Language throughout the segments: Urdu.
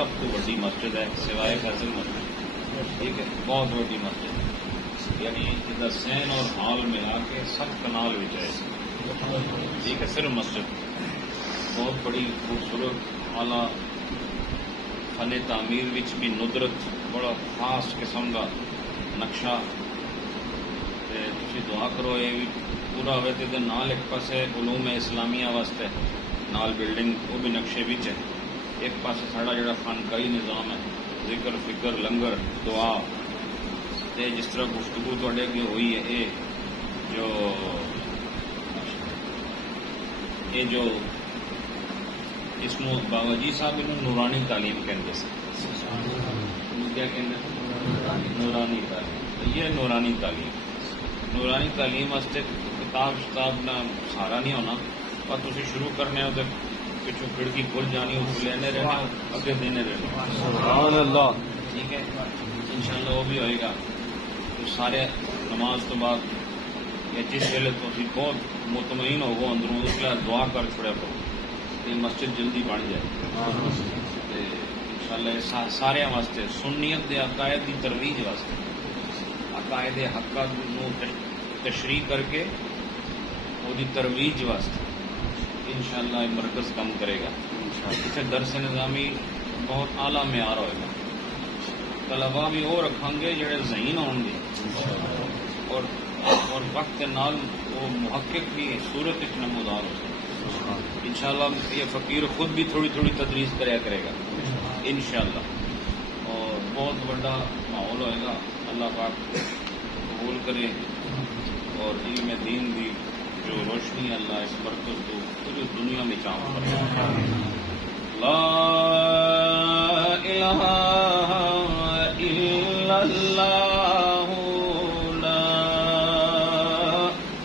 سب تو بڑی مسجد ہے سوائے فیصل مسجد، ٹھیک ہے، بہت بڑی مسجد، یعنی ادھر سین اور ہال ملا کے سب کنال بھی جائے، ٹھیک ہے، صرف مسجد بہت بڑی خوبصورت اعلیٰ فن تعمیر وچ بھی ندرت بڑا خاص قسم کا نقشہ، تھی دعا کرو یہ بھی پورا ہوئے تو نال ایک پاسے علوم اسلامیہ واسطے نال بلڈنگ وہ بھی نقشے وچ ہے، ایک پاسے ساڑا جڑا خانقاہی نظام ہے، ذکر فکر لنگر دعا تے جس طرح گفتگو تھوڑے اگے ہوئی ہے یہ جو اس میں بابا جی صاحب انہوں نورانی تعلیم کہتے ہیں، کیا کہتے ہیں؟ نورانی تعلیم، یہ نورانی تعلیم، نورانی تعلیم واسطے کتاب شتاب نہ سہارا نہیں ہونا، پر تھی شروع کرنے ہو تو پچھوں کھڑکی کھل جانی ہو لینے رہنا اگے دینے رہنا، سبحان اللہ، ٹھیک ہے، انشاءاللہ وہ بھی ہوئے گا۔ تو سارے نماز تو بعد یا جس ویلے تو بہت مطمئن ہوگو اندروں اس لیے دعا کر چھڑے پڑو کہ مسجد جلدی بن جائے، انشاءاللہ سارے واسطے سنیت دے عقائد کی ترویج واسطے، عقائد حقہ تشریح کر کے وہ ترویج واسطے انشاءاللہ یہ مرکز کم کرے گا، اسے درس نظامی بہت اعلیٰ معیار ہوئے گا، طلبا بھی وہ رکھیں گے جڑے ذہین ہون گے اور وقت نال وہ محقق بھی صورت نمودار ہو سکے، انشاءاللہ یہ فقیر خود بھی تھوڑی تھوڑی تدریس کرے گا انشاءاللہ، اور بہت بڑا ماحول ہوئے گا، اللہ پاک قبول کرے، اور علم دین دی جو روشنی اللہ اس مرکز کو پوری دنیا میں چاند کرے، لا الہ الا اللہ، لا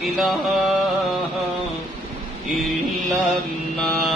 الہ الا اللہ، لا